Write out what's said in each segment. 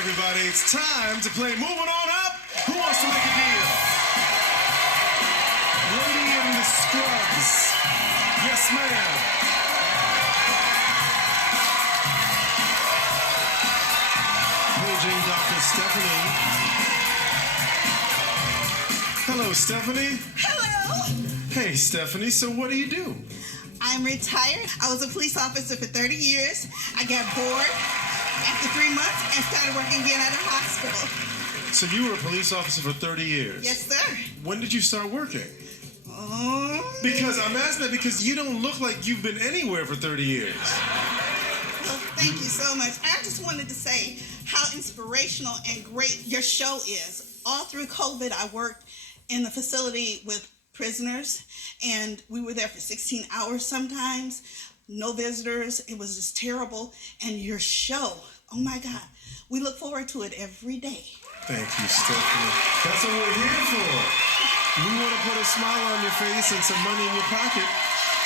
everybody. It's time to play Moving On Up. Who wants to make a deal? Lady in the scrubs. Yes, ma'am. Paging Dr. Stephanie. Hello, Stephanie. Hello. Hey, Stephanie. So what do you do? I'm retired. I was a police officer for 30 years. I got bored after 3 months and started working again at a hospital. So you were a police officer for 30 years? Yes, sir. When did you start working? Oh. Because I'm asking that because you don't look like you've been anywhere for 30 years. Well, thank you so much. I just wanted to say how inspirational and great your show is. All through COVID, I worked in the facility with prisoners, and we were there for 16 hours sometimes. No visitors. It was just terrible. And your show, oh my God, we look forward to it every day. Thank you, Stephanie. That's what we're here for. We want to put a smile on your face and some money in your pocket.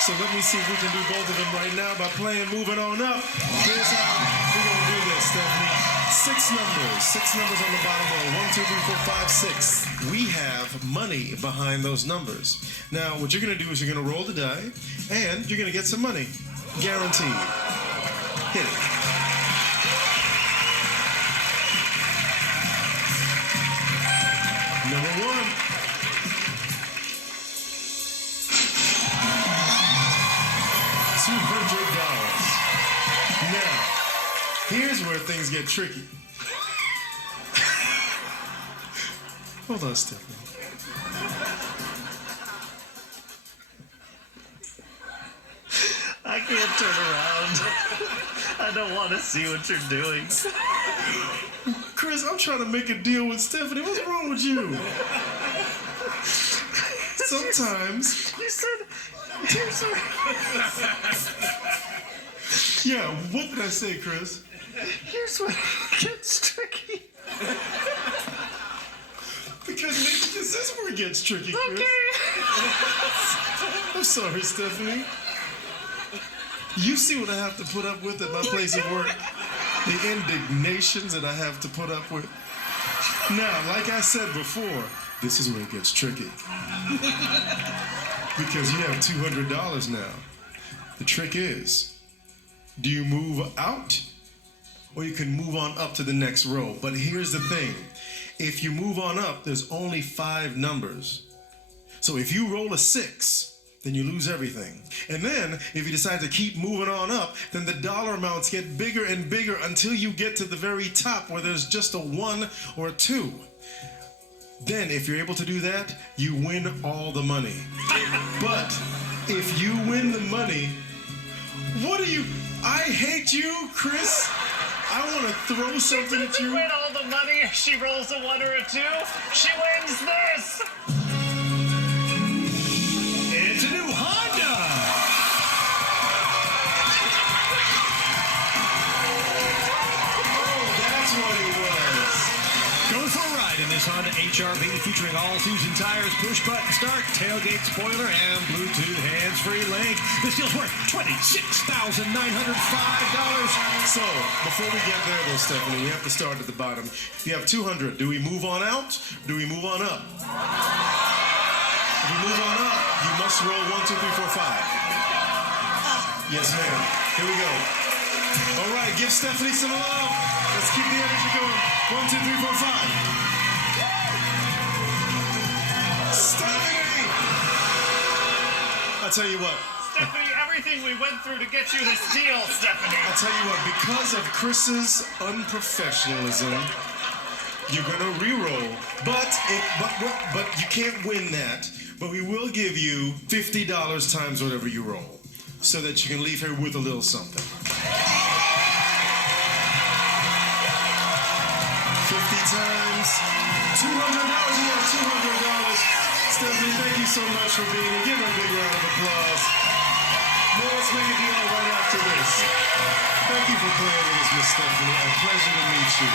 So let me see if we can do both of them right now by playing Moving On Up. Here's how we're going to do this, Stephanie. Six numbers on the bottom row. 1, 2, 3, 4, 5, 6. We have money behind those numbers. Now, what you're going to do is you're going to roll the die, and you're going to get some money. Guaranteed. Hit it. Number 1. $200. Now, here's where things get tricky. Hold on, Stephanie. I can't turn around. I don't want to see what you're doing. Chris, I'm trying to make a deal with Stephanie. What's wrong with you? Sometimes. You said, here's a... Yeah, what did I say, Chris? Here's what gets tricky. Because maybe this is where it gets tricky, Chris. Okay. I'm sorry, Stephanie. You see what I have to put up with at my place of work? The indignations that I have to put up with. Now, like I said before, this is where it gets tricky. Because you have $200 now. The trick is, do you move out? Or you can move on up to the next row. But here's the thing. If you move on up, there's only 5 numbers. So if you roll a 6, then you lose everything. And then, if you decide to keep moving on up, then the dollar amounts get bigger and bigger until you get to the very top where there's just a 1 or a 2. Then, if you're able to do that, you win all the money. But if you win the money, what are you? I hate you, Chris. I want to throw something at you. If you win all the money, if she rolls a 1 or a 2, she wins this. It's a new Honda. Oh, that's what it was. Go for a ride in this Honda HRV featuring all Susan tires, push-button start, tailgate spoiler, and Bluetooth hands-free link. This deal's worth $26,905. So, before we get there, though, Stephanie, we have to start at the bottom. You have 200. Do we move on out? Do we move on up? If we move on up, you must roll 1, 2, 3, 4, 5. Yes, ma'am. Here we go. All right, give Stephanie some love. Let's keep the energy going. 1, 2, 3, 4, 5. Stephanie! I'll tell you what. Stephanie, everything we went through to get you this deal, Stephanie. I'll tell you what, because of Chris's unprofessionalism, you're gonna re-roll. But you can't win that. But we will give you $50 times whatever you roll, so that you can leave here with a little something. 50 times $200. You have $200. Stephanie, thank you so much for being here. Give her a big round of applause. Well, let's make a deal right after this. Thank you for playing with us, Miss Stephanie. A pleasure to meet you.